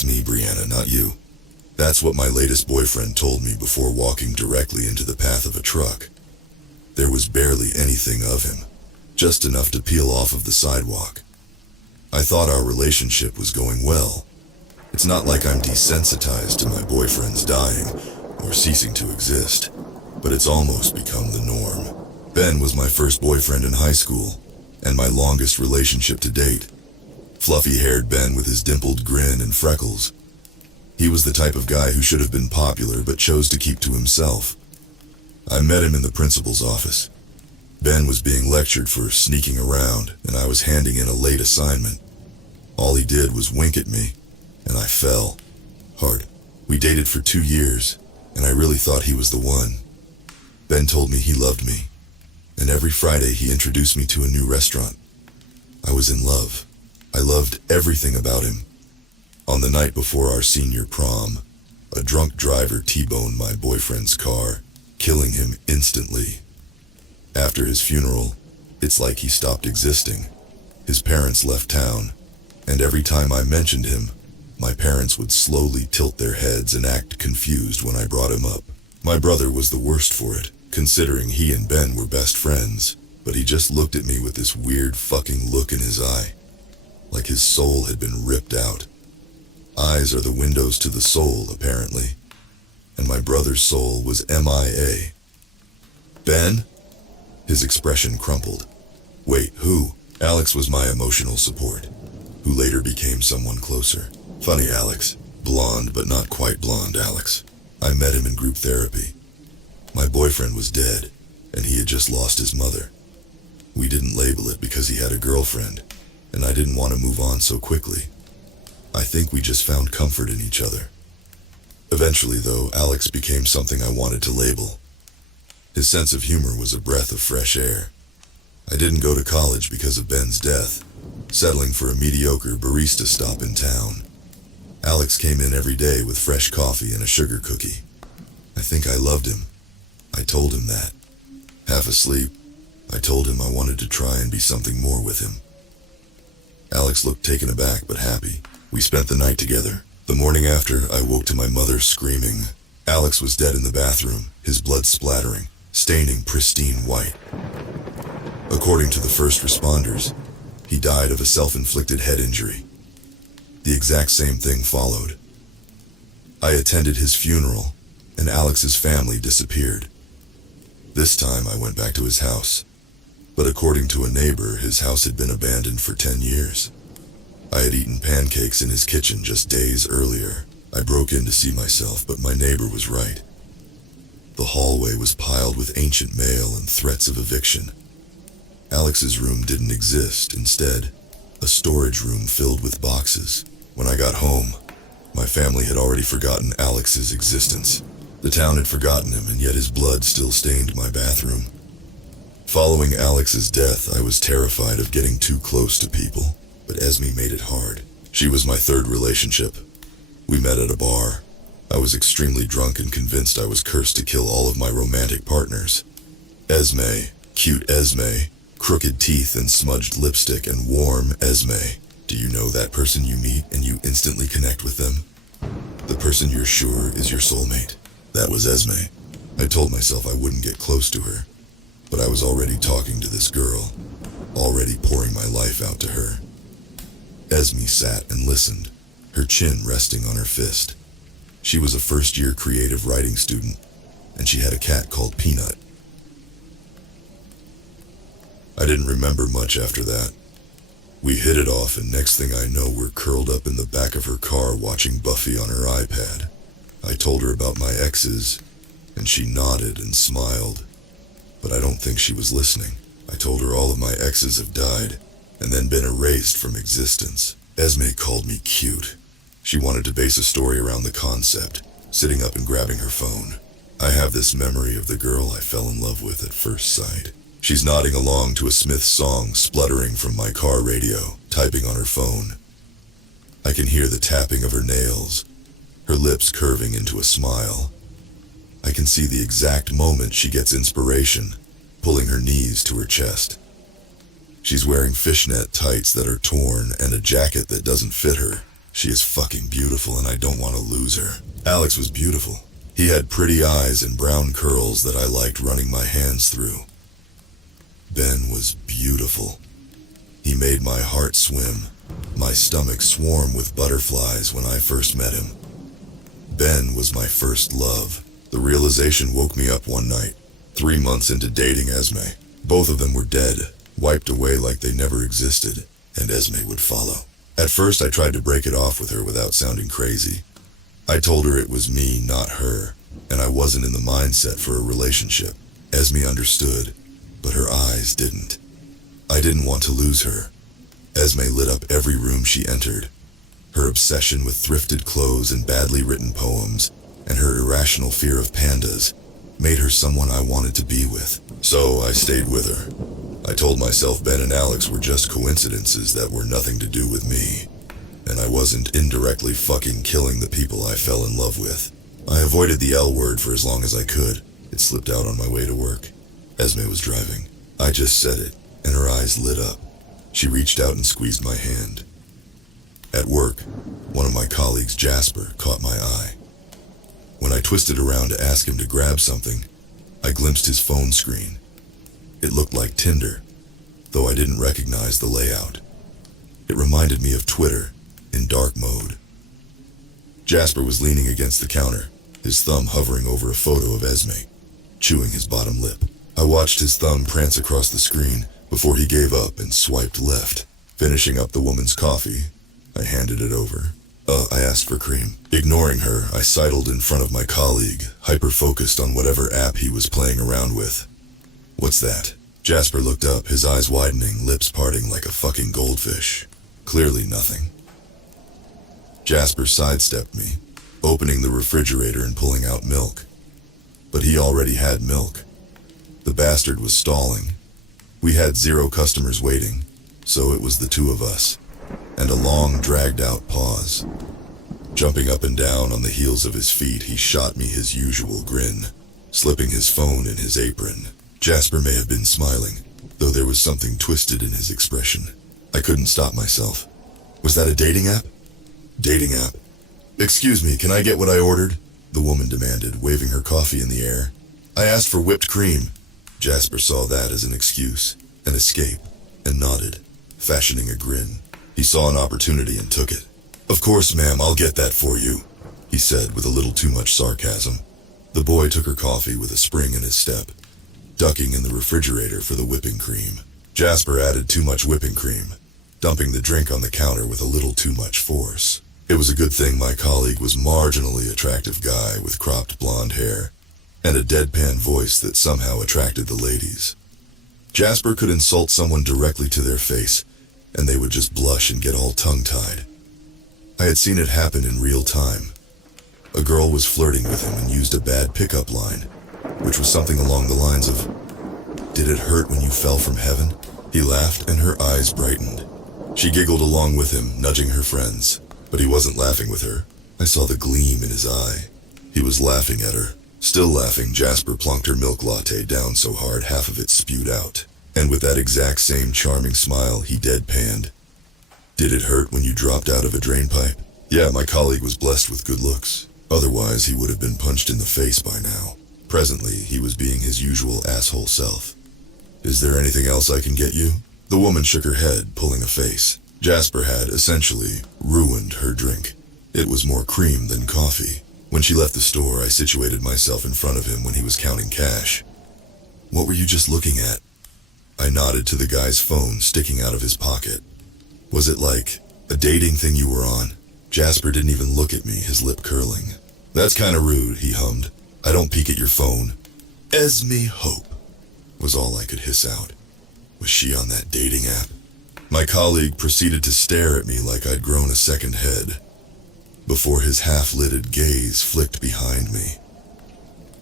It's me, Brianna, not you. That's what my latest boyfriend told me before walking directly into the path of a truck. There was barely anything of him, just enough to peel off of the sidewalk. I thought our relationship was going well. It's not like I'm desensitized to my boyfriends dying or ceasing to exist, but it's almost become the norm. Ben was my first boyfriend in high school, and my longest relationship to date. Fluffy-haired Ben with his dimpled grin and freckles. He was the type of guy who should have been popular but chose to keep to himself. I met him in the principal's office. Ben was being lectured for sneaking around, and I was handing in a late assignment. All he did was wink at me, and I fell hard. We dated for 2 years, and I really thought he was the one. Ben told me he loved me, and every Friday he introduced me to a new restaurant. I was in love. I loved everything about him. On the night before our senior prom, a drunk driver T-boned my boyfriend's car, killing him instantly. After his funeral, it's like he stopped existing. His parents left town, and every time I mentioned him, my parents would slowly tilt their heads and act confused when I brought him up. My brother was the worst for it, considering he and Ben were best friends, but he just looked at me with this weird fucking look in his eye, like his soul had been ripped out. Eyes are the windows to the soul, apparently, and my brother's soul was MIA. Ben? His expression crumpled. Wait, who? Alex was my emotional support, who later became someone closer. Funny Alex. Blonde but not quite blonde Alex. I met him in group therapy. My boyfriend was dead, and he had just lost his mother. We didn't label it because he had a girlfriend, and I didn't want to move on so quickly. I think we just found comfort in each other. Eventually, though, Alex became something I wanted to label. His sense of humor was a breath of fresh air. I didn't go to college because of Ben's death, settling for a mediocre barista stop in town. Alex came in every day with fresh coffee and a sugar cookie. I think I loved him. I told him that. Half asleep, I told him I wanted to try and be something more with him. Alex looked taken aback but happy. We spent the night together. The morning after, I woke to my mother screaming. Alex was dead in the bathroom, his blood splattering, staining pristine white. According to the first responders, he died of a self-inflicted head injury. The exact same thing followed. I attended his funeral, and Alex's family disappeared. This time I went back to his house, but according to a neighbor, his house had been abandoned for 10 years. I had eaten pancakes in his kitchen just days earlier. I broke in to see myself, but my neighbor was right. The hallway was piled with ancient mail and threats of eviction. Alex's room didn't exist. Instead, a storage room filled with boxes. When I got home, my family had already forgotten Alex's existence. The town had forgotten him, and yet his blood still stained my bathroom. Following Alex's death, I was terrified of getting too close to people, but Esme made it hard. She was my third relationship. We met at a bar. I was extremely drunk and convinced I was cursed to kill all of my romantic partners. Esme, cute Esme, crooked teeth and smudged lipstick, and warm Esme. Do you know that person you meet and you instantly connect with them? The person you're sure is your soulmate. That was Esme. I told myself I wouldn't get close to her, but I was already talking to this girl, already pouring my life out to her. Esme sat and listened, her chin resting on her fist. She was a first-year creative writing student, and she had a cat called Peanut. I didn't remember much after that. We hit it off, and next thing I know, we're curled up in the back of her car watching Buffy on her iPad. I told her about my exes, and she nodded and smiled, but I don't think she was listening. I told her all of my exes have died, and then been erased from existence. Esme called me cute. She wanted to base a story around the concept, sitting up and grabbing her phone. I have this memory of the girl I fell in love with at first sight. She's nodding along to a Smith song spluttering from my car radio, typing on her phone. I can hear the tapping of her nails, her lips curving into a smile. I can see the exact moment she gets inspiration, pulling her knees to her chest. She's wearing fishnet tights that are torn and a jacket that doesn't fit her. She is fucking beautiful and I don't want to lose her. Alex was beautiful. He had pretty eyes and brown curls that I liked running my hands through. Ben was beautiful. He made my heart swim, my stomach swarm with butterflies when I first met him. Ben was my first love. The realization woke me up one night, 3 months into dating Esme. Both of them were dead, wiped away like they never existed, and Esme would follow. At first I tried to break it off with her without sounding crazy. I told her it was me, not her, and I wasn't in the mindset for a relationship. Esme understood, but her eyes didn't. I didn't want to lose her. Esme lit up every room she entered. Her obsession with thrifted clothes and badly written poems, and her irrational fear of pandas, made her someone I wanted to be with. So I stayed with her. I told myself Ben and Alex were just coincidences that were nothing to do with me, and I wasn't indirectly fucking killing the people I fell in love with. I avoided the L word for as long as I could. It slipped out on my way to work. Esme was driving. I just said it, and her eyes lit up. She reached out and squeezed my hand. At work, one of my colleagues, Jasper, caught my eye. When I twisted around to ask him to grab something, I glimpsed his phone screen. It looked like Tinder, though I didn't recognize the layout. It reminded me of Twitter, in dark mode. Jasper was leaning against the counter, his thumb hovering over a photo of Esme, chewing his bottom lip. I watched his thumb prance across the screen before he gave up and swiped left. Finishing up the woman's coffee, I handed it over. I asked for cream. Ignoring her, I sidled in front of my colleague, hyper-focused on whatever app he was playing around with. What's that? Jasper looked up, his eyes widening, lips parting like a fucking goldfish. Clearly nothing. Jasper sidestepped me, opening the refrigerator and pulling out milk. But he already had milk. The bastard was stalling. We had 0 customers waiting, so it was the 2 of us. And a long, dragged-out pause. Jumping up and down on the heels of his feet, he shot me his usual grin, slipping his phone in his apron. Jasper may have been smiling, though there was something twisted in his expression. I couldn't stop myself. Was that a dating app? Dating app. Excuse me, can I get what I ordered? The woman demanded, waving her coffee in the air. I asked for whipped cream. Jasper saw that as an excuse, an escape, and nodded, fashioning a grin. He saw an opportunity and took it. Of course, ma'am, I'll get that for you, he said with a little too much sarcasm. The boy took her coffee with a spring in his step, ducking in the refrigerator for the whipping cream. Jasper added too much whipping cream, dumping the drink on the counter with a little too much force. It was a good thing my colleague was marginally attractive guy with cropped blonde hair and a deadpan voice that somehow attracted the ladies. Jasper could insult someone directly to their face, and they would just blush and get all tongue-tied. I had seen it happen in real time. A girl was flirting with him and used a bad pickup line, which was something along the lines of, "Did it hurt when you fell from heaven?" He laughed and her eyes brightened. She giggled along with him, nudging her friends, but he wasn't laughing with her. I saw the gleam in his eye. He was laughing at her. Still laughing, Jasper plunked her milk latte down so hard half of it spewed out. And with that exact same charming smile, he deadpanned. "Did it hurt when you dropped out of a drain pipe?" Yeah, my colleague was blessed with good looks. Otherwise, he would have been punched in the face by now. Presently, he was being his usual asshole self. "Is there anything else I can get you?" The woman shook her head, pulling a face. Jasper had, essentially, ruined her drink. It was more cream than coffee. When she left the store, I situated myself in front of him when he was counting cash. "What were you just looking at?" I nodded to the guy's phone sticking out of his pocket. "Was it like a dating thing you were on?" Jasper didn't even look at me, his lip curling. "That's kinda rude," he hummed. "I don't peek at your phone." "Esme Hope," was all I could hiss out. Was she on that dating app? My colleague proceeded to stare at me like I'd grown a second head, before his half-lidded gaze flicked behind me.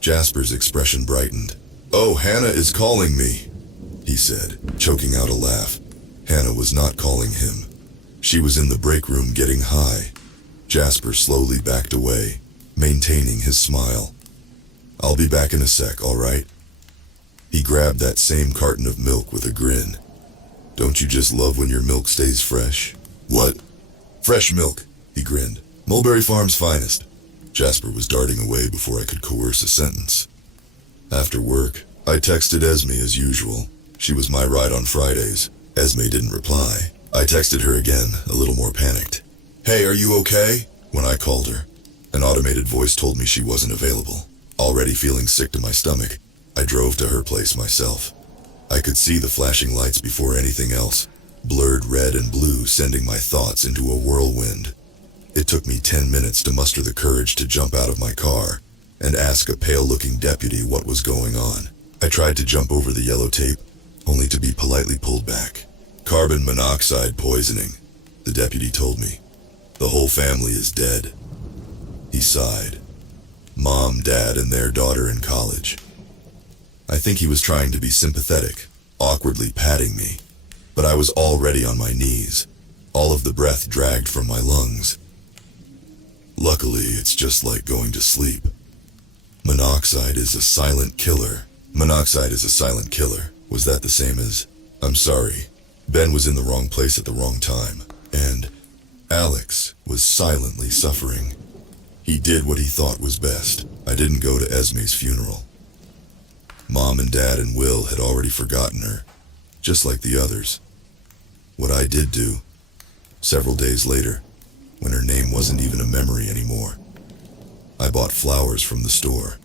Jasper's expression brightened. "Oh, Hannah is calling me," he said, choking out a laugh. Hannah was not calling him. She was in the break room getting high. Jasper slowly backed away, maintaining his smile. "I'll be back in a sec, all right?" He grabbed that same carton of milk with a grin. "Don't you just love when your milk stays fresh?" "What?" "Fresh milk. He grinned. Mulberry Farm's finest. Jasper was darting away before I could coerce a sentence. After work, I texted Esme as usual. She was my ride on Fridays. Esme didn't reply. I texted her again, a little more panicked. Hey, are you okay? When I called her, an automated voice told me she wasn't available. Already feeling sick to my stomach, I drove to her place myself. I could see the flashing lights before anything else, blurred red and blue, sending my thoughts into a whirlwind. It took me 10 minutes to muster the courage to jump out of my car and ask a pale-looking deputy what was going on. I tried to jump over the yellow tape, only to be politely pulled back. Carbon monoxide poisoning, the deputy told me. The whole family is dead. He sighed. Mom, Dad, and their daughter in college. I think he was trying to be sympathetic, awkwardly patting me, but I was already on my knees, all of the breath dragged from my lungs. Luckily, it's just like going to sleep. Monoxide is a silent killer. Monoxide is a silent killer. Was that the same as, I'm sorry, Ben was in the wrong place at the wrong time, and Alex was silently suffering. He did what he thought was best. I didn't go to Esme's funeral. Mom and Dad and Will had already forgotten her, just like the others. What I did do, several days later, when her name wasn't even a memory anymore, I bought flowers from the store.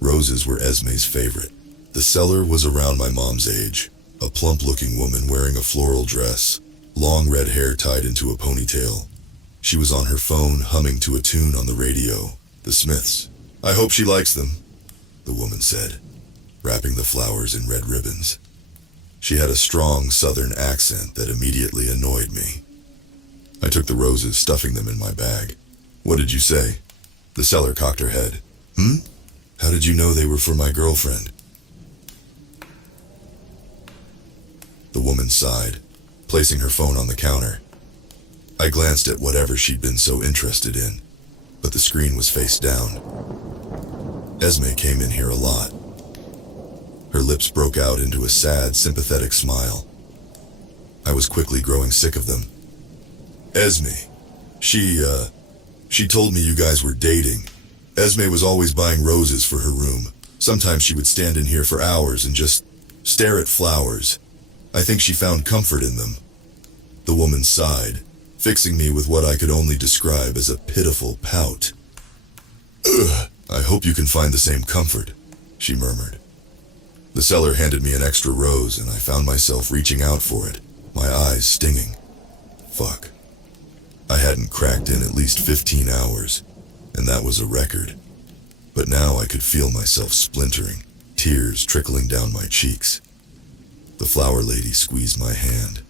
Roses were Esme's favorite. The seller was around my mom's age, a plump-looking woman wearing a floral dress, long red hair tied into a ponytail. She was on her phone humming to a tune on the radio, The Smiths. I hope she likes them, the woman said, wrapping the flowers in red ribbons. She had a strong southern accent that immediately annoyed me. I took the roses, stuffing them in my bag. What did you say? The seller cocked her head. How did you know they were for my girlfriend? The woman sighed, placing her phone on the counter. I glanced at whatever she'd been so interested in, but the screen was face down. Esme came in here a lot. Her lips broke out into a sad, sympathetic smile. I was quickly growing sick of them. Esme, she told me you guys were dating. Esme was always buying roses for her room. Sometimes she would stand in here for hours and just stare at flowers. I think she found comfort in them. The woman sighed, fixing me with what I could only describe as a pitiful pout. Ugh, I hope you can find the same comfort, she murmured. The seller handed me an extra rose and I found myself reaching out for it, my eyes stinging. Fuck. I hadn't cracked in at least 15 hours, and that was a record. But now I could feel myself splintering, tears trickling down my cheeks. The flower lady squeezed my hand.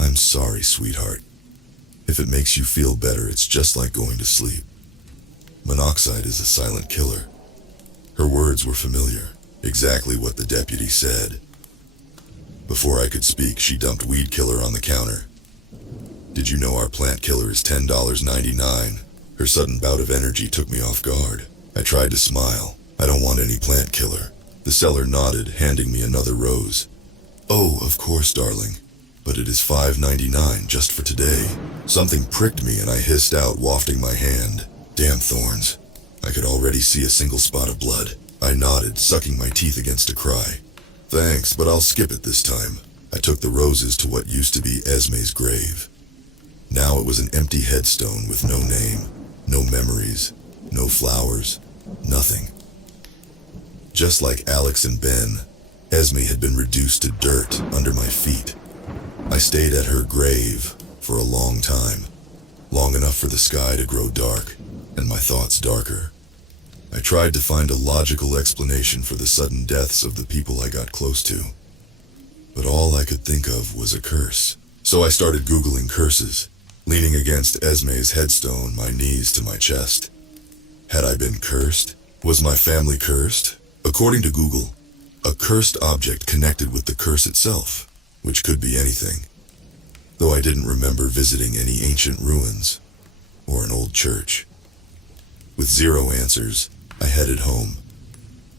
I'm sorry, sweetheart. If it makes you feel better, it's just like going to sleep. Monoxide is a silent killer. Her words were familiar, exactly what the deputy said. Before I could speak, she dumped weed killer on the counter. Did you know our plant killer is $10.99? Her sudden bout of energy took me off guard. I tried to smile. I don't want any plant killer. The seller nodded, handing me another rose. Oh, of course, darling. But it is $5.99 just for today. Something pricked me and I hissed out, wafting my hand. Damn thorns. I could already see a single spot of blood. I nodded, sucking my teeth against a cry. Thanks, but I'll skip it this time. I took the roses to what used to be Esme's grave. Now it was an empty headstone with no name, no memories, no flowers, nothing. Just like Alex and Ben, Esme had been reduced to dirt under my feet. I stayed at her grave for a long time, long enough for the sky to grow dark and my thoughts darker. I tried to find a logical explanation for the sudden deaths of the people I got close to, but all I could think of was a curse. So I started Googling curses, leaning against Esme's headstone, my knees to my chest. Had I been cursed? Was my family cursed? According to Google, a cursed object connected with the curse itself, which could be anything, though I didn't remember visiting any ancient ruins or an old church. With zero answers, I headed home.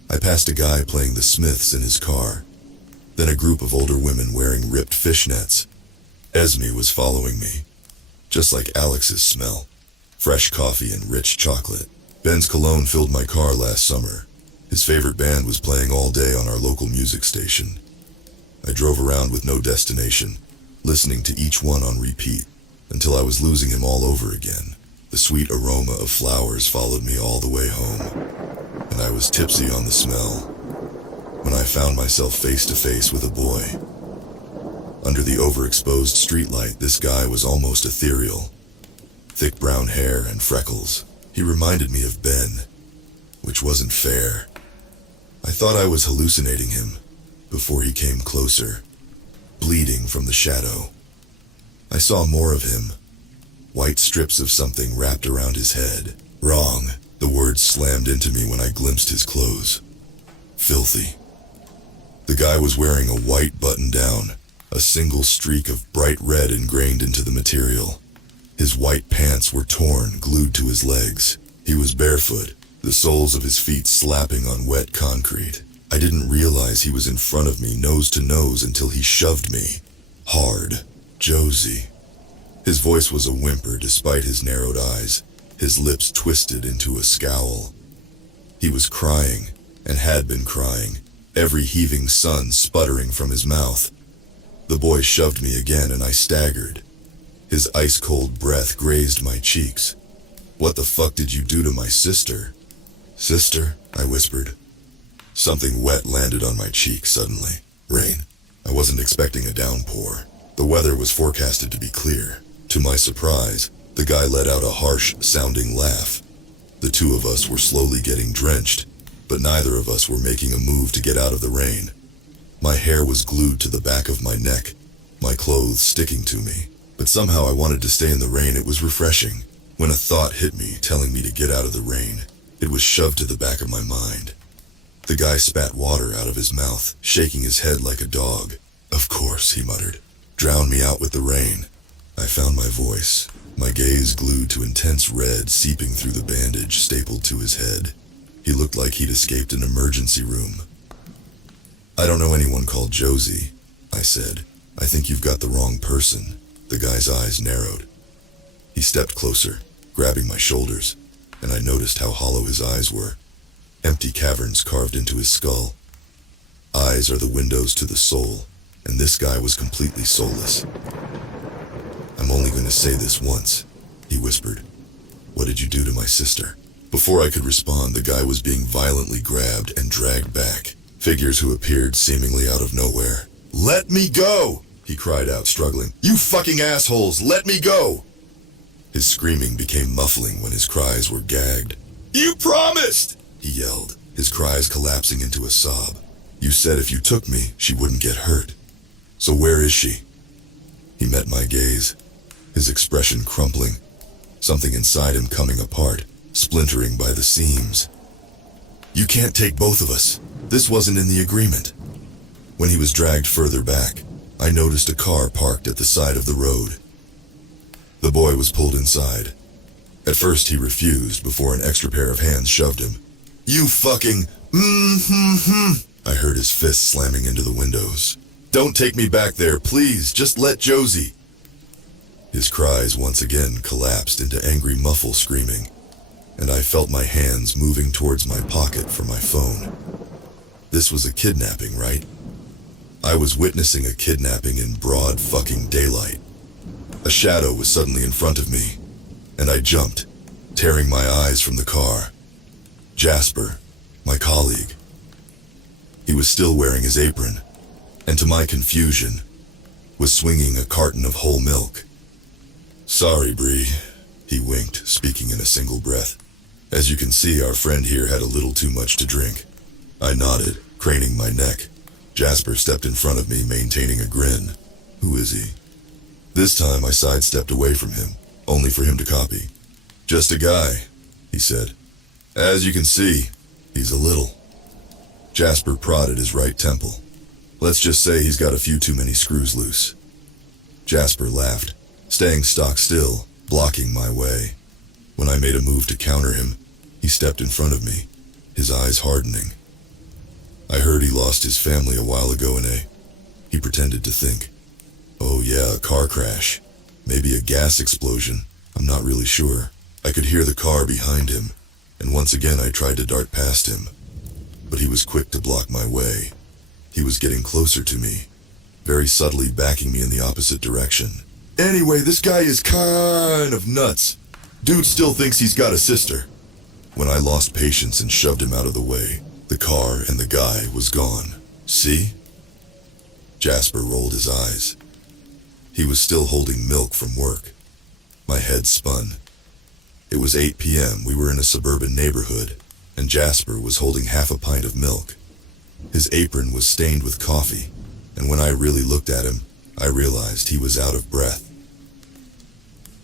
I passed a guy playing the Smiths in his car, then a group of older women wearing ripped fishnets. Esme was following me. just like Alex's smell. Fresh coffee and rich chocolate. Ben's cologne filled my car last summer. His favorite band was playing all day on our local music station. I drove around with no destination, listening to each one on repeat, until I was losing him all over again. The sweet aroma of flowers followed me all the way home, and I was tipsy on the smell, when I found myself face to face with a boy. Under the overexposed streetlight, this guy was almost ethereal. Thick brown hair and freckles. He reminded me of Ben, which wasn't fair. I thought I was hallucinating him before he came closer, bleeding from the shadow. I saw more of him. White strips of something wrapped around his head. Wrong. The words slammed into me when I glimpsed his clothes. Filthy. The guy was wearing a white button-down, a single streak of bright red ingrained into the material. His white pants were torn, glued to his legs. He was barefoot, the soles of his feet slapping on wet concrete. I didn't realize he was in front of me, nose to nose, until he shoved me. Hard. Josie. His voice was a whimper despite his narrowed eyes, his lips twisted into a scowl. He was crying, and had been crying, every heaving sun sputtering from his mouth. The boy shoved me again and I staggered. His ice-cold breath grazed my cheeks. "What the fuck did you do to my sister?" "Sister?" I whispered. Something wet landed on my cheek suddenly. Rain. I wasn't expecting a downpour. The weather was forecasted to be clear. To my surprise, the guy let out a harsh-sounding laugh. The two of us were slowly getting drenched, but neither of us were making a move to get out of the rain. My hair was glued to the back of my neck, my clothes sticking to me. But somehow I wanted to stay in the rain. It was refreshing. When a thought hit me, telling me to get out of the rain, it was shoved to the back of my mind. The guy spat water out of his mouth, shaking his head like a dog. "Of course," he muttered. "Drown me out with the rain." I found my voice, my gaze glued to intense red seeping through the bandage stapled to his head. He looked like he'd escaped an emergency room. "I don't know anyone called Josie," I said. "I think you've got the wrong person." The guy's eyes narrowed. He stepped closer, grabbing my shoulders, and I noticed how hollow his eyes were. Empty caverns carved into his skull. Eyes are the windows to the soul, and this guy was completely soulless. "I'm only going to say this once," he whispered. "What did you do to my sister?" Before I could respond, the guy was being violently grabbed and dragged back. Figures who appeared seemingly out of nowhere. "Let me go!" he cried out, struggling. "You fucking assholes, let me go!" His screaming became muffling when his cries were gagged. "You promised!" he yelled, his cries collapsing into a sob. "You said if you took me, she wouldn't get hurt. So where is she?" He met my gaze, his expression crumpling, something inside him coming apart, splintering by the seams. "You can't take both of us. This wasn't in the agreement." When he was dragged further back, I noticed a car parked at the side of the road. The boy was pulled inside. At first he refused before an extra pair of hands shoved him. "You fucking I heard his fist slamming into the windows. "Don't take me back there, please, just let Josie." His cries once again collapsed into angry muffled screaming, and I felt my hands moving towards my pocket for my phone. This was a kidnapping, right? I was witnessing a kidnapping in broad fucking daylight. A shadow was suddenly in front of me, and I jumped, tearing my eyes from the car. Jasper, my colleague. He was still wearing his apron, and to my confusion, was swinging a carton of whole milk. "Sorry, Bree," he winked, speaking in a single breath. "As you can see, our friend here had a little too much to drink." I nodded, craning my neck. Jasper stepped in front of me, maintaining a grin. "Who is he?" This time I sidestepped away from him, only for him to copy. "Just a guy," he said. "As you can see, he's a little." Jasper prodded his right temple. "Let's just say he's got a few too many screws loose." Jasper laughed, staying stock still, blocking my way. When I made a move to counter him, he stepped in front of me, his eyes hardening. "I heard he lost his family a while ago in a..." He pretended to think. "Oh yeah, a car crash." Maybe a gas explosion. I'm not really sure. I could hear the car behind him, and once again I tried to dart past him. But he was quick to block my way. He was getting closer to me, very subtly backing me in the opposite direction. Anyway, this guy is kind of nuts. Dude still thinks he's got a sister. When I lost patience and shoved him out of the way, the car and the guy was gone. See? Jasper rolled his eyes. He was still holding milk from work. My head spun. It was 8 p.m. We were in a suburban neighborhood, and Jasper was holding half a pint of milk. His apron was stained with coffee, and when I really looked at him, I realized he was out of breath.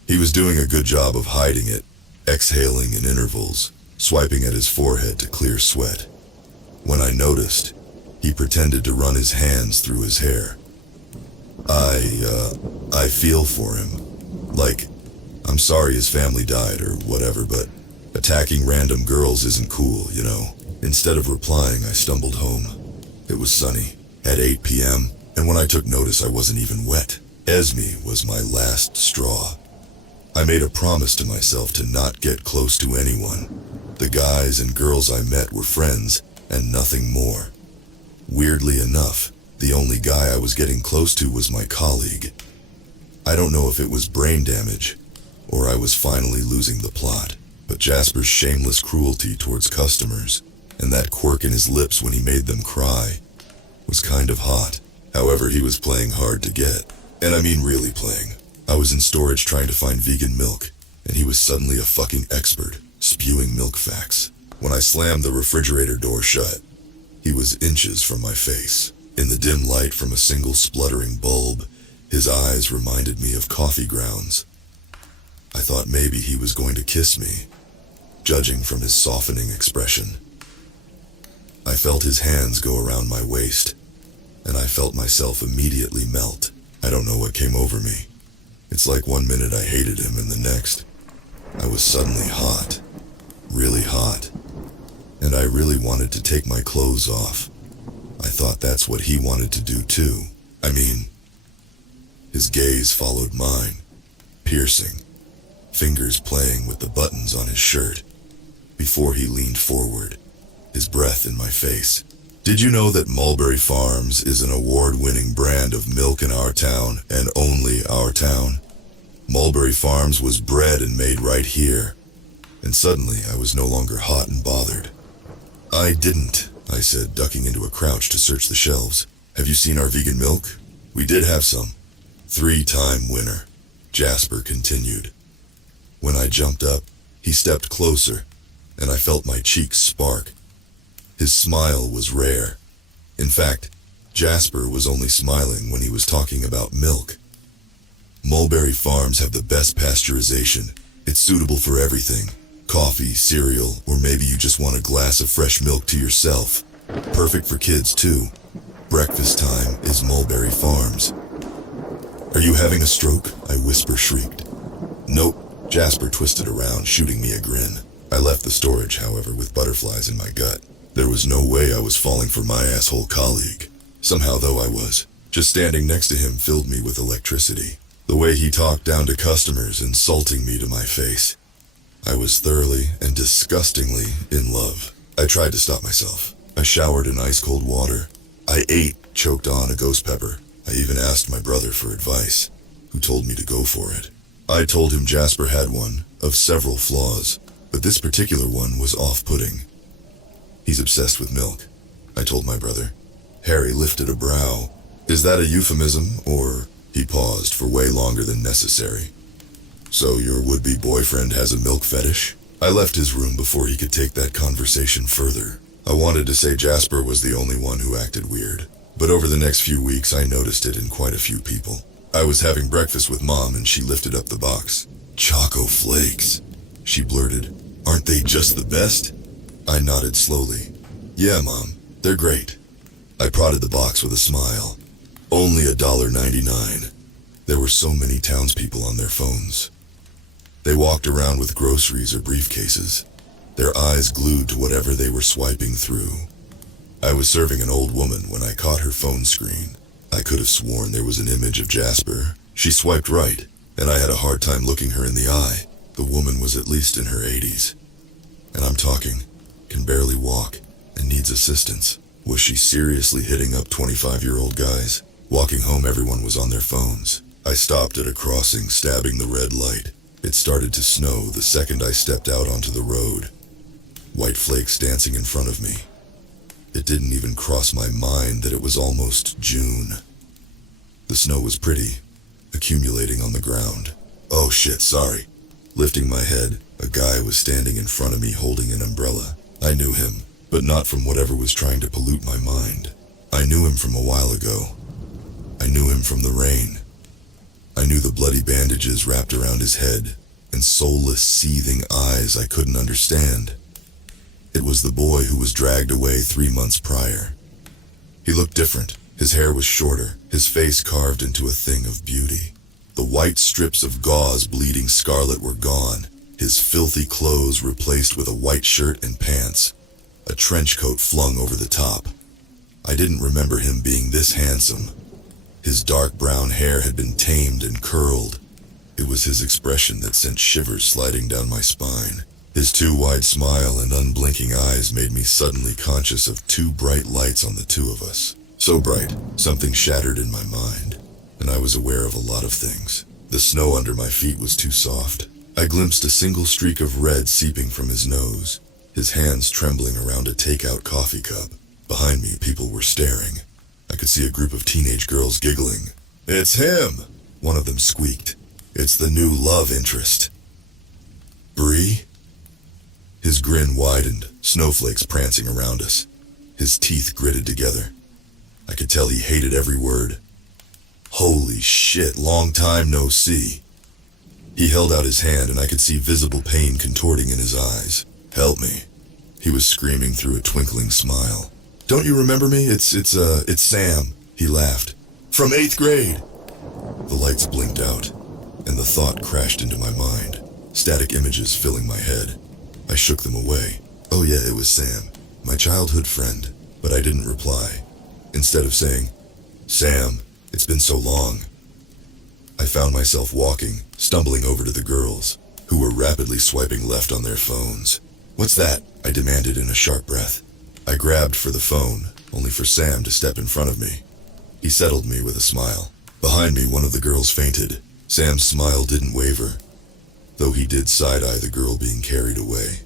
He was doing a good job of hiding it, exhaling in intervals, swiping at his forehead to clear sweat. When I noticed, he pretended to run his hands through his hair. I feel for him. Like, I'm sorry his family died or whatever, but attacking random girls isn't cool, you know. Instead of replying, I stumbled home. It was sunny, at 8 p.m., and when I took notice I wasn't even wet. Esme was my last straw. I made a promise to myself to not get close to anyone. The guys and girls I met were friends, and nothing more. Weirdly enough, the only guy I was getting close to was my colleague. I don't know if it was brain damage, or I was finally losing the plot, but Jasper's shameless cruelty towards customers, and that quirk in his lips when he made them cry, was kind of hot. However, he was playing hard to get. And I mean really playing. I was in storage trying to find vegan milk, and he was suddenly a fucking expert, spewing milk facts. When I slammed the refrigerator door shut, he was inches from my face. In the dim light from a single spluttering bulb, his eyes reminded me of coffee grounds. I thought maybe he was going to kiss me, judging from his softening expression. I felt his hands go around my waist, and I felt myself immediately melt. I don't know what came over me. It's like one minute I hated him and the next, I was suddenly hot, really hot, and I really wanted to take my clothes off. I thought that's what he wanted to do too. I mean, his gaze followed mine, piercing, fingers playing with the buttons on his shirt, before he leaned forward, his breath in my face. Did you know that Mulberry Farms is an award-winning brand of milk in our town, and only our town? Mulberry Farms was bred and made right here, and suddenly I was no longer hot and bothered. I didn't, I said, ducking into a crouch to search the shelves. Have you seen our vegan milk? We did have some. 3-time winner, Jasper continued. When I jumped up, he stepped closer, and I felt my cheeks spark. His smile was rare. In fact, Jasper was only smiling when he was talking about milk. Mulberry Farms have the best pasteurization. It's suitable for everything. Coffee, cereal, or maybe you just want a glass of fresh milk to yourself. Perfect for kids too. Breakfast time is Mulberry Farms. Are you having a stroke? I whisper-shrieked. Nope. Jasper twisted around, shooting me a grin. I left the storage, however, with butterflies in my gut. There was no way I was falling for my asshole colleague. Somehow, though, I was. Just standing next to him filled me with electricity. The way he talked down to customers, insulting me to my face. I was thoroughly and disgustingly in love. I tried to stop myself. I showered in ice-cold water. I ate, choked on a ghost pepper. I even asked my brother for advice, who told me to go for it. I told him Jasper had one, of several flaws, but this particular one was off-putting. He's obsessed with milk, I told my brother. Harry lifted a brow. Is that a euphemism, or... He paused for way longer than necessary. So your would-be boyfriend has a milk fetish? I left his room before he could take that conversation further. I wanted to say Jasper was the only one who acted weird, but over the next few weeks I noticed it in quite a few people. I was having breakfast with Mom and she lifted up the box. Choco Flakes, she blurted. Aren't they just the best? I nodded slowly. Yeah, Mom, they're great. I prodded the box with a smile. Only $1.99. There were so many townspeople on their phones. They walked around with groceries or briefcases, their eyes glued to whatever they were swiping through. I was serving an old woman when I caught her phone screen. I could have sworn there was an image of Jasper. She swiped right, and I had a hard time looking her in the eye. The woman was at least in her 80s. And I'm talking, can barely walk, and needs assistance. Was she seriously hitting up 25-year-old guys? Walking home, everyone was on their phones. I stopped at a crossing, stabbing the red light. It started to snow the second I stepped out onto the road. White flakes dancing in front of me. It didn't even cross my mind that it was almost June. The snow was pretty, accumulating on the ground. Oh shit, sorry. Lifting my head, a guy was standing in front of me holding an umbrella. I knew him, but not from whatever was trying to pollute my mind. I knew him from a while ago. I knew him from the rain. I knew the bloody bandages wrapped around his head, and soulless, seething eyes I couldn't understand. It was the boy who was dragged away 3 months prior. He looked different. His hair was shorter, his face carved into a thing of beauty. The white strips of gauze bleeding scarlet were gone, his filthy clothes replaced with a white shirt and pants, a trench coat flung over the top. I didn't remember him being this handsome. His dark brown hair had been tamed and curled. It was his expression that sent shivers sliding down my spine. His too wide smile and unblinking eyes made me suddenly conscious of 2 bright lights on the two of us. So bright, something shattered in my mind, and I was aware of a lot of things. The snow under my feet was too soft. I glimpsed a single streak of red seeping from his nose, his hands trembling around a takeout coffee cup. Behind me, people were staring. I could see a group of teenage girls giggling. "It's him!" one of them squeaked. "It's the new love interest." "Bree?" His grin widened, snowflakes prancing around us. His teeth gritted together. I could tell he hated every word. "Holy shit, long time no see." He held out his hand and I could see visible pain contorting in his eyes. "Help me." He was screaming through a twinkling smile. "Don't you remember me? It's Sam," he laughed. "From 8th grade." The lights blinked out, and the thought crashed into my mind, static images filling my head. I shook them away. Oh yeah, it was Sam, my childhood friend, but I didn't reply. Instead of saying, "Sam, it's been so long," I found myself walking, stumbling over to the girls, who were rapidly swiping left on their phones. "What's that?" I demanded in a sharp breath. I grabbed for the phone, only for Sam to step in front of me. He settled me with a smile. Behind me, one of the girls fainted. Sam's smile didn't waver, though he did side-eye the girl being carried away.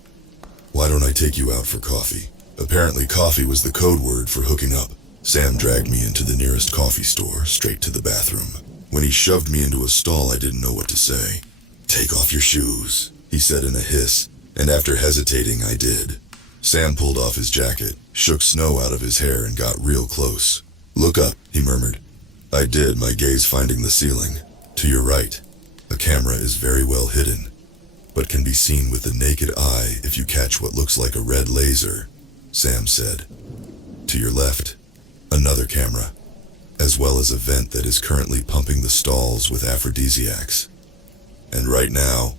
"Why don't I take you out for coffee?" Apparently coffee was the code word for hooking up. Sam dragged me into the nearest coffee store, straight to the bathroom. When he shoved me into a stall, I didn't know what to say. "Take off your shoes," he said in a hiss, and after hesitating, I did. Sam pulled off his jacket, shook snow out of his hair, and got real close. "Look up," he murmured. I did, my gaze finding the ceiling. "To your right. A camera is very well hidden, but can be seen with the naked eye if you catch what looks like a red laser," Sam said. "To your left, another camera, as well as a vent that is currently pumping the stalls with aphrodisiacs. And right now,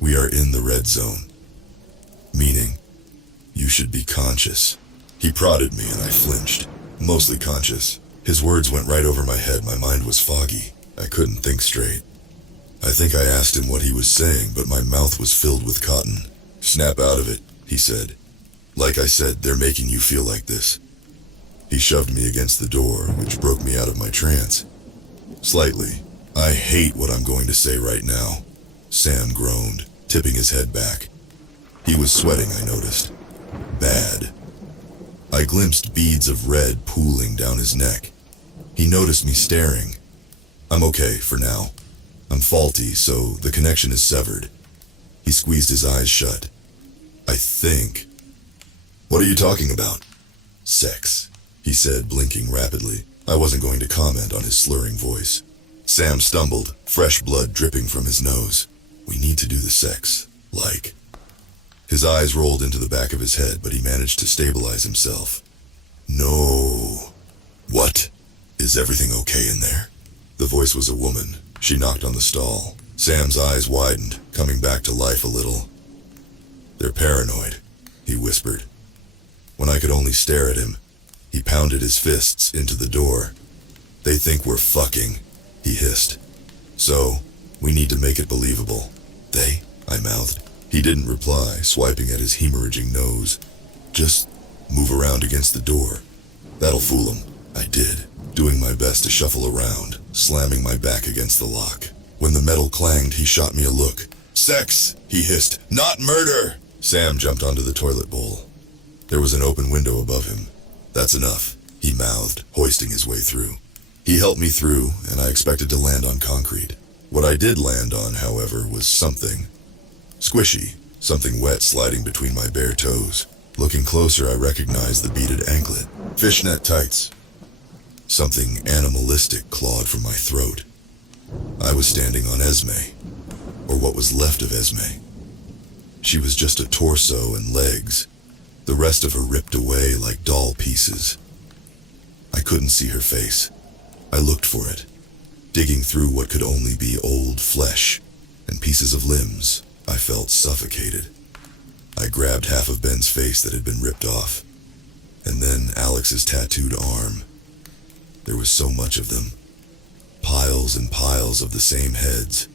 we are in the red zone. Meaning, you should be conscious." He prodded me and I flinched. "Mostly conscious." His words went right over my head. My mind was foggy. I couldn't think straight. I think I asked him what he was saying, but my mouth was filled with cotton. "Snap out of it," he said. "Like I said, they're making you feel like this." He shoved me against the door, which broke me out of my trance. Slightly. "I hate what I'm going to say right now," Sam groaned, tipping his head back. He was sweating, I noticed. Bad. I glimpsed beads of red pooling down his neck. He noticed me staring. "I'm okay for now. I'm faulty, so the connection is severed." He squeezed his eyes shut. "I think." "What are you talking about?" "Sex," he said, blinking rapidly. I wasn't going to comment on his slurring voice. Sam stumbled, fresh blood dripping from his nose. "We need to do the sex, like." His eyes rolled into the back of his head, but he managed to stabilize himself. "No." "What? Is everything okay in there?" The voice was a woman. She knocked on the stall. Sam's eyes widened, coming back to life a little. "They're paranoid," he whispered. When I could only stare at him, he pounded his fists into the door. "They think we're fucking," he hissed. "So, We need to make it believable. They? I mouthed. He didn't reply, swiping at his hemorrhaging nose. Just move around against the door. That'll fool him. I did, doing my best to shuffle around, slamming my back against the lock. When the metal clanged, he shot me a look. Sex, he hissed, not murder! Sam jumped onto the toilet bowl. There was an open window above him. That's enough, he mouthed, hoisting his way through. He helped me through, and I expected to land on concrete. What I did land on, however, was something squishy, something wet sliding between my bare toes. Looking closer, I recognized the beaded anklet. Fishnet tights. Something animalistic clawed from my throat. I was standing on Esme, or what was left of Esme. She was just a torso and legs, the rest of her ripped away like doll pieces. I couldn't see her face. I looked for it, digging through what could only be old flesh and pieces of limbs. I felt suffocated. I grabbed half of Ben's face that had been ripped off, and then Alex's tattooed arm. There was so much of them. Piles and piles of the same heads,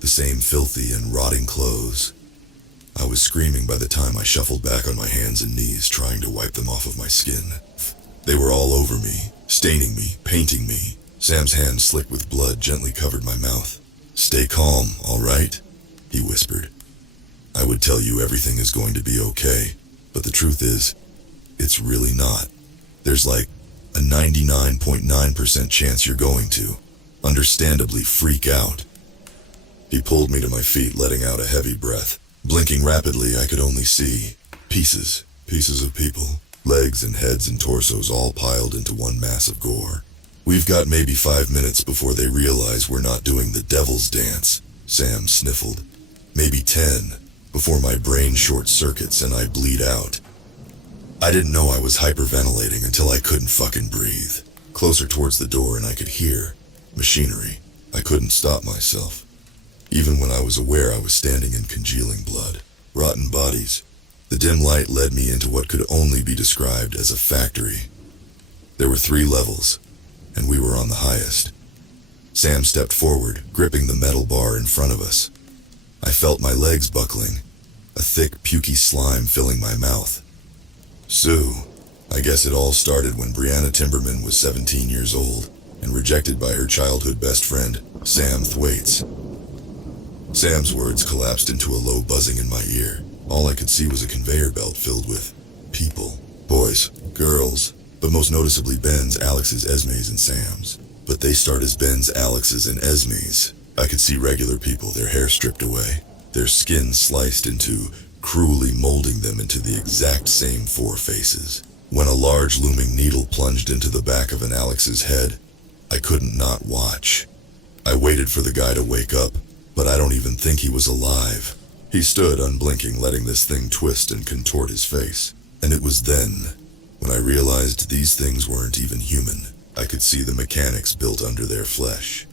the same filthy and rotting clothes. I was screaming by the time I shuffled back on my hands and knees, trying to wipe them off of my skin. They were all over me, staining me, painting me. Sam's hand slick with blood gently covered my mouth. Stay calm, all right? He whispered. I would tell you everything is going to be okay, but the truth is, it's really not. There's like a 99.9% chance you're going to, understandably, freak out. He pulled me to my feet, letting out a heavy breath. Blinking rapidly, I could only see pieces of people, legs and heads and torsos all piled into one mass of gore. We've got maybe 5 minutes before they realize we're not doing the devil's dance, Sam sniffled. Maybe 10, before my brain short circuits and I bleed out. I didn't know I was hyperventilating until I couldn't fucking breathe. Closer towards the door and I could hear machinery. I couldn't stop myself. Even when I was aware I was standing in congealing blood, rotten bodies. The dim light led me into what could only be described as a factory. There were 3 levels, and we were on the highest. Sam stepped forward, gripping the metal bar in front of us. I felt my legs buckling, a thick, pukey slime filling my mouth. Sue, I guess it all started when Brianna Timberman was 17 years old and rejected by her childhood best friend, Sam Thwaites. Sam's words collapsed into a low buzzing in my ear. All I could see was a conveyor belt filled with people, boys, girls, but most noticeably Ben's, Alex's, Esme's, and Sam's. But they start as Ben's, Alex's, and Esme's. I could see regular people, their hair stripped away, their skin sliced into, cruelly molding them into the exact same 4 faces. When a large looming needle plunged into the back of an Alex's head, I couldn't not watch. I waited for the guy to wake up, but I don't even think he was alive. He stood unblinking, letting this thing twist and contort his face. And it was then, when I realized these things weren't even human. I could see the mechanics built under their flesh.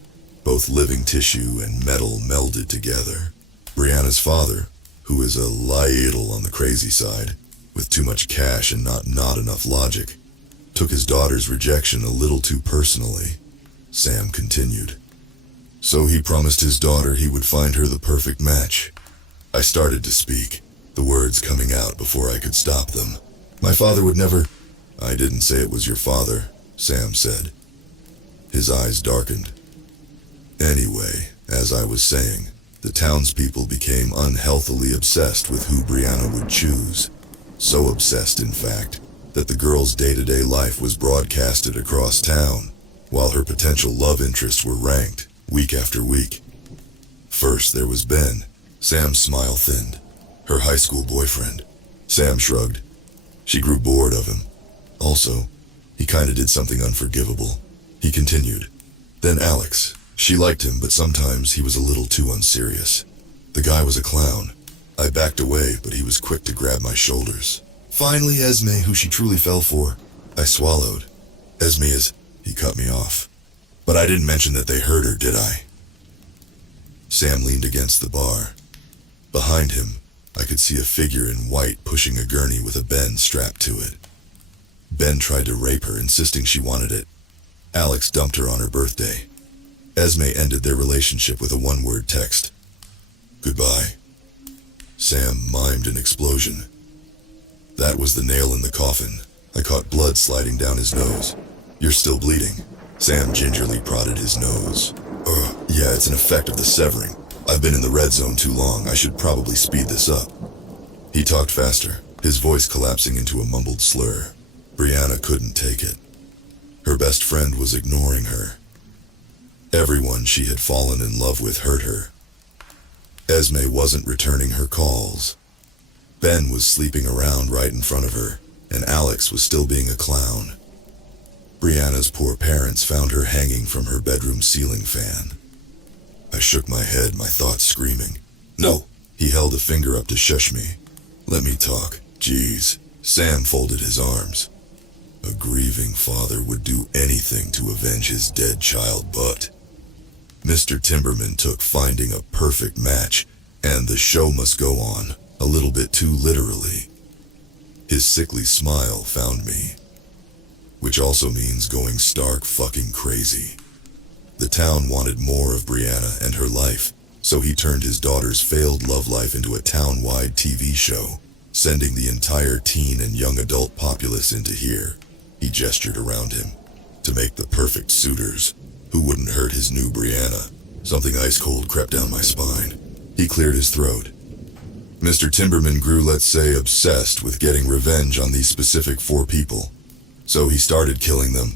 Both living tissue and metal melded together. Brianna's father, who is a lie-idle on the crazy side, with too much cash and not enough logic, took his daughter's rejection a little too personally. Sam continued. So he promised his daughter he would find her the perfect match. I started to speak, the words coming out before I could stop them. My father would never... I didn't say it was your father, Sam said. His eyes darkened. Anyway, as I was saying, the townspeople became unhealthily obsessed with who Brianna would choose. So obsessed, in fact, that the girl's day-to-day life was broadcasted across town, while her potential love interests were ranked, week after week. First there was Ben. Sam's smile thinned. Her high school boyfriend. Sam shrugged. She grew bored of him. Also, he kinda did something unforgivable. He continued. Then Alex. She liked him, but sometimes he was a little too unserious. The guy was a clown. I backed away, but he was quick to grab my shoulders. Finally, Esme, who she truly fell for. I swallowed. Esme is... He cut me off. But I didn't mention that they hurt her, did I? Sam leaned against the bar. Behind him, I could see a figure in white pushing a gurney with a Ben strapped to it. Ben tried to rape her, insisting she wanted it. Alex dumped her on her birthday. Esme ended their relationship with a one-word text. Goodbye. Sam mimed an explosion. That was the nail in the coffin. I caught blood sliding down his nose. You're still bleeding. Sam gingerly prodded his nose. Yeah, it's an effect of the severing. I've been in the red zone too long. I should probably speed this up. He talked faster, his voice collapsing into a mumbled slur. Brianna couldn't take it. Her best friend was ignoring her. Everyone she had fallen in love with hurt her. Esme wasn't returning her calls. Ben was sleeping around right in front of her, and Alex was still being a clown. Brianna's poor parents found her hanging from her bedroom ceiling fan. I shook my head, my thoughts screaming. No! He held a finger up to shush me. Let me talk. Jeez. Sam folded his arms. A grieving father would do anything to avenge his dead child, but Mr. Timberman took finding a perfect match, and the show must go on, a little bit too literally. His sickly smile found me, which also means going stark fucking crazy. The town wanted more of Brianna and her life, so he turned his daughter's failed love life into a town-wide TV show, sending the entire teen and young adult populace into here. He gestured around him, to make the perfect suitors, who wouldn't hurt his new Brianna. Something ice-cold crept down my spine. He cleared his throat. Mr. Timberman grew, let's say, obsessed with getting revenge on these specific 4 people. So he started killing them.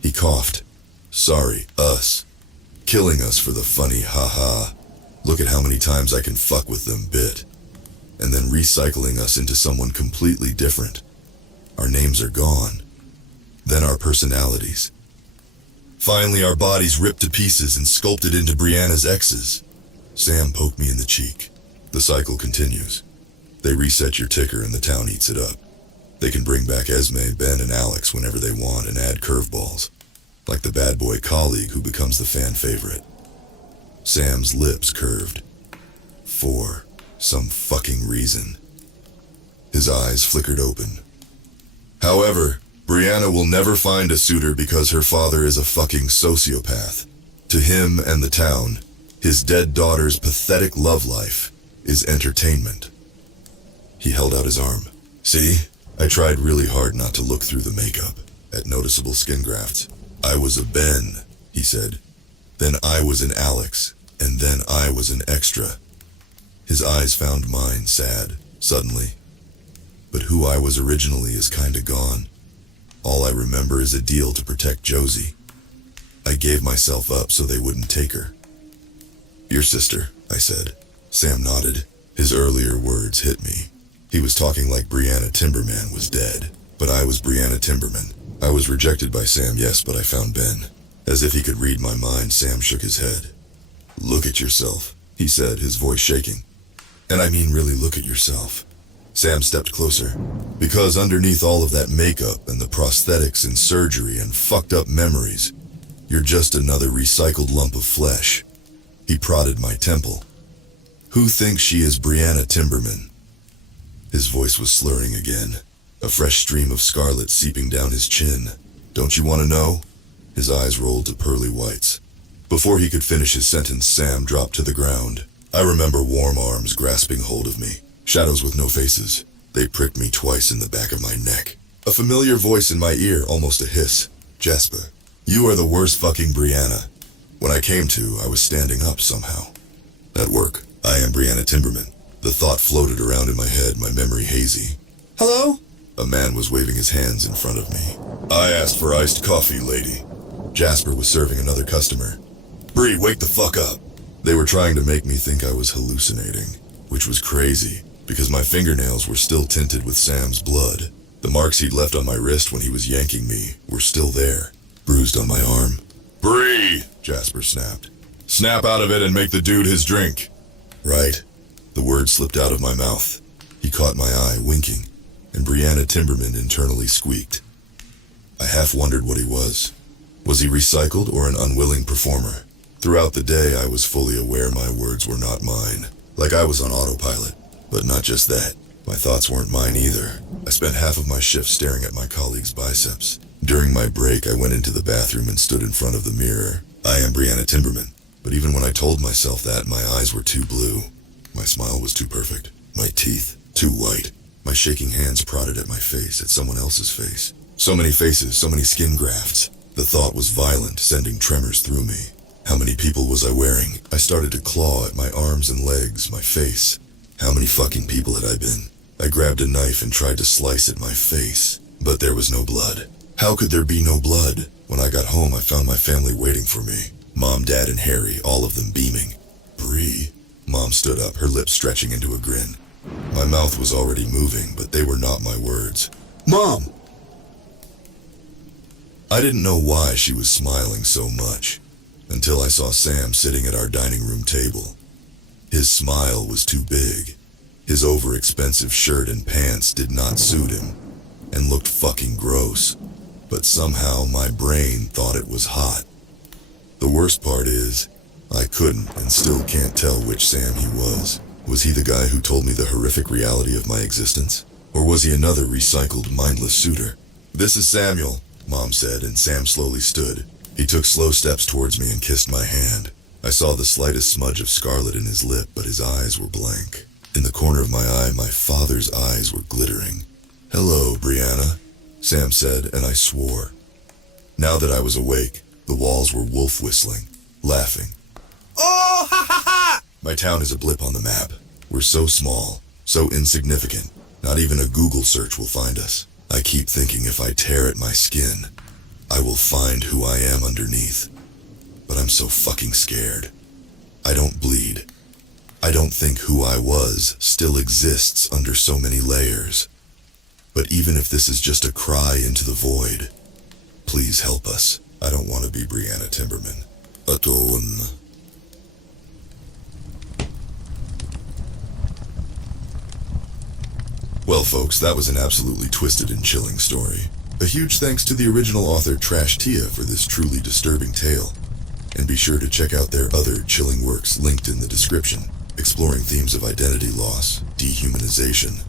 He coughed. Sorry, us. Killing us for the funny ha-ha. Look at how many times I can fuck with them bit. And then recycling us into someone completely different. Our names are gone. Then our personalities. Finally, our bodies ripped to pieces and sculpted into Brianna's exes. Sam poked me in the cheek. The cycle continues. They reset your ticker and the town eats it up. They can bring back Esme, Ben, and Alex whenever they want and add curveballs. Like the bad boy colleague who becomes the fan favorite. Sam's lips curved. For some fucking reason. His eyes flickered open. However, Brianna will never find a suitor because her father is a fucking sociopath. To him and the town, his dead daughter's pathetic love life is entertainment. He held out his arm. See? I tried really hard not to look through the makeup, at noticeable skin grafts. I was a Ben, he said. Then I was an Alex, and then I was an extra. His eyes found mine sad, suddenly. But who I was originally is kinda gone. All I remember is a deal to protect Josie. I gave myself up so they wouldn't take her. Your sister, I said. Sam nodded. His earlier words hit me. He was talking like Brianna Timberman was dead, but I was Brianna Timberman. I was rejected by Sam, yes, but I found Ben. As if he could read my mind, Sam shook his head. Look at yourself, he said, his voice shaking. And I mean really look at yourself. Sam stepped closer. Because underneath all of that makeup and the prosthetics and surgery and fucked up memories, you're just another recycled lump of flesh. He prodded my temple. Who thinks she is Brianna Timberman? His voice was slurring again, a fresh stream of scarlet seeping down his chin. Don't you want to know? His eyes rolled to pearly whites. Before he could finish his sentence, Sam dropped to the ground. I remember warm arms grasping hold of me. Shadows with no faces. They pricked me twice in the back of my neck. A familiar voice in my ear, almost a hiss. Jasper, you are the worst fucking Brianna. When I came to, I was standing up somehow. At work, I am Brianna Timberman. The thought floated around in my head, my memory hazy. Hello? A man was waving his hands in front of me. I asked for iced coffee, lady. Jasper was serving another customer. Bree, wake the fuck up. They were trying to make me think I was hallucinating, which was crazy, because my fingernails were still tinted with Sam's blood. The marks he'd left on my wrist when he was yanking me were still there, bruised on my arm. Bree, Jasper snapped. Snap out of it and make the dude his drink. Right. The word slipped out of my mouth. He caught my eye, winking, and Brianna Timberman internally squeaked. I half wondered what he was. Was he recycled or an unwilling performer? Throughout the day, I was fully aware my words were not mine, like I was on autopilot. But not just that. My thoughts weren't mine either. I spent half of my shift staring at my colleague's biceps. During my break, I went into the bathroom and stood in front of the mirror. I am Brianna Timberman, but even when I told myself that, my eyes were too blue. My smile was too perfect. My teeth, too white. My shaking hands prodded at my face, at someone else's face. So many faces, so many skin grafts. The thought was violent, sending tremors through me. How many people was I wearing? I started to claw at my arms and legs, my face. How many fucking people had I been? I grabbed a knife and tried to slice at my face, but there was no blood. How could there be no blood? When I got home, I found my family waiting for me. Mom, Dad, and Harry, all of them beaming. Bree. Mom stood up, her lips stretching into a grin. My mouth was already moving, but they were not my words. Mom! I didn't know why she was smiling so much, until I saw Sam sitting at our dining room table. His smile was too big. His overexpensive shirt and pants did not suit him, and looked fucking gross. But somehow my brain thought it was hot. The worst part is, I couldn't and still can't tell which Sam he was. Was he the guy who told me the horrific reality of my existence? Or was he another recycled, mindless suitor? "This is Samuel," Mom said, and Sam slowly stood. He took slow steps towards me and kissed my hand. I saw the slightest smudge of scarlet in his lip, but his eyes were blank. In the corner of my eye, my father's eyes were glittering. "Hello, Brianna," Sam said, and I swore. Now that I was awake, the walls were wolf whistling, laughing. "Oh, ha ha ha!" My town is a blip on the map. We're so small, so insignificant. Not even a Google search will find us. I keep thinking if I tear at my skin, I will find who I am underneath. But I'm so fucking scared. I don't bleed. I don't think who I was still exists under so many layers. But even if this is just a cry into the void, please help us. I don't want to be Brianna Timberman. Atone. Well, folks, that was an absolutely twisted and chilling story. A huge thanks to the original author Trash Tia for this truly disturbing tale. And be sure to check out their other chilling works linked in the description, exploring themes of identity loss, dehumanization,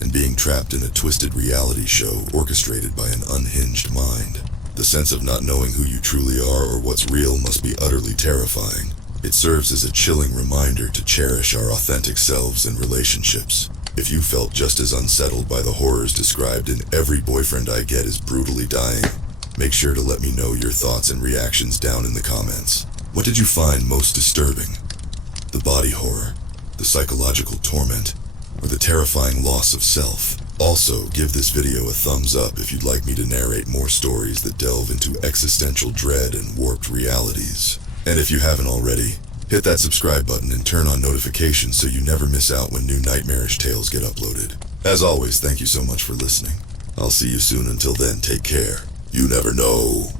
and being trapped in a twisted reality show orchestrated by an unhinged mind. The sense of not knowing who you truly are or what's real must be utterly terrifying. It serves as a chilling reminder to cherish our authentic selves and relationships. If you felt just as unsettled by the horrors described in Every Boyfriend I Get Is Brutally Dying, make sure to let me know your thoughts and reactions down in the comments. What did you find most disturbing? The body horror, the psychological torment, or the terrifying loss of self? Also, give this video a thumbs up if you'd like me to narrate more stories that delve into existential dread and warped realities. And if you haven't already, hit that subscribe button and turn on notifications so you never miss out when new nightmarish tales get uploaded. As always, thank you so much for listening. I'll see you soon. Until then, take care. You never know.